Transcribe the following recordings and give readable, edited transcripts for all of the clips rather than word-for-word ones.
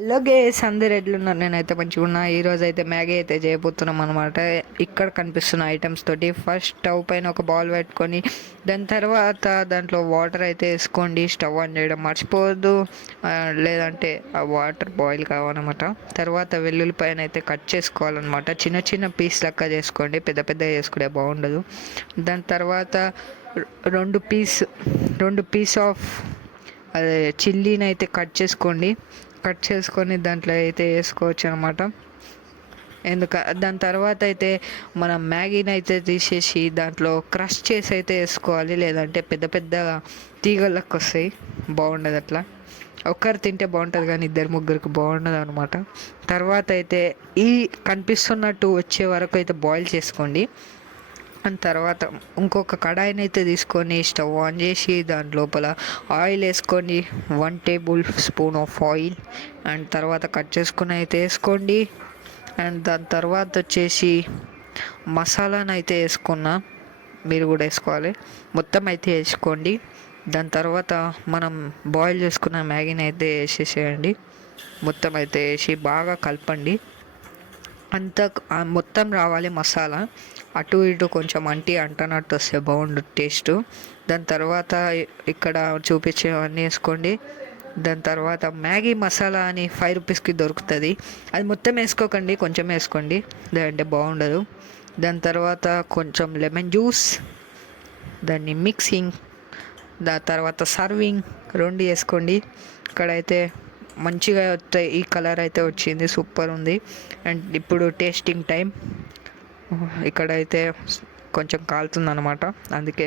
Hello gas అందరు ఎట్లున్నారు? నేనైతే మంచిగా ఉన్నా. ఈరోజు అయితే మ్యాగీ అయితే చేయబోతున్నాం అనమాట. ఇక్కడ కనిపిస్తున్న ఐటమ్స్ తోటి ఫస్ట్ స్టవ్ పైన ఒక బౌల్ పెట్టుకొని దాని తర్వాత దాంట్లో వాటర్ అయితే వేసుకోండి. స్టవ్ ఆన్ చేయడం మర్చిపోవద్దు, లేదంటే ఆ వాటర్ బాయిల్ కావాలన్నమాట. తర్వాత వెల్లుల్లిపాయను అయితే కట్ చేసుకోవాలన్నమాట. చిన్న చిన్న పీస్ లెక్క చేసుకోండి, పెద్ద పెద్ద చేసుకుంటే బాగుండదు. దాని తర్వాత రెండు పీస్ ఆఫ్ అదే చిల్లీని అయితే కట్ చేసుకొని దాంట్లో అయితే వేసుకోవచ్చు అనమాట. దాని తర్వాత అయితే మనం మ్యాగీని అయితే తీసేసి దాంట్లో క్రష్ చేసి అయితే వేసుకోవాలి, లేదంటే పెద్ద పెద్ద తీగలకు వస్తాయి, బాగుండదు అట్లా. ఒక్కరు తింటే బాగుంటుంది కానీ ఇద్దరు ముగ్గురికి బాగుండదు అనమాట. తర్వాత అయితే ఈ కనిపిస్తున్నట్టు వచ్చే వరకు అయితే బాయిల్ చేసుకోండి. అండ్ తర్వాత ఇంకొక కడాయిని అయితే తీసుకొని స్టవ్ ఆన్ చేసి దాని లోపల ఆయిల్ వేసుకొని 1 table spoon of oil and తర్వాత కట్ చేసుకుని అయితే వేసుకోండి. అండ్ దాని తర్వాత వచ్చేసి మసాలాను అయితే వేసుకున్నా, మీరు కూడా వేసుకోవాలి, మొత్తం అయితే వేసుకోండి. దాని తర్వాత మనం బాయిల్ చేసుకున్న మ్యాగీని అయితే వేసేసేయండి. మొత్తం అయితే వేసి బాగా కలపండి. అంత మొత్తం రావాలి మసాలా, అటు ఇటు కొంచెం అంటనట్టు వస్తే బాగుండు టేస్ట్. దాని తర్వాత ఇక్కడ చూపించేవన్నీ వేసుకోండి. దాని తర్వాత మ్యాగీ మసాలా అని 5 రూపీస్కి దొరుకుతుంది, అది మొత్తం వేసుకోకండి, కొంచెం వేసుకోండి, లేదంటే బాగుండదు. దాని తర్వాత కొంచెం లెమన్ జ్యూస్, దాన్ని మిక్సింగ్, దాని తర్వాత సర్వింగ్ రెండు వేసుకోండి. ఇక్కడైతే మంచిగా వస్తాయి, ఈ కలర్ అయితే వచ్చింది, సూపర్ ఉంది. అండ్ ఇప్పుడు టేస్టింగ్ టైం. ఇక్కడైతే కొంచెం కాలుతుంది అనమాట, అందుకే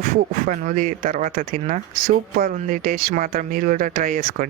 ఉఫ్ ఉఫ్ అనేది తర్వాత తిన్నా. సూపర్ ఉంది టేస్ట్ మాత్రం, మీరు కూడా ట్రై చేసుకోండి.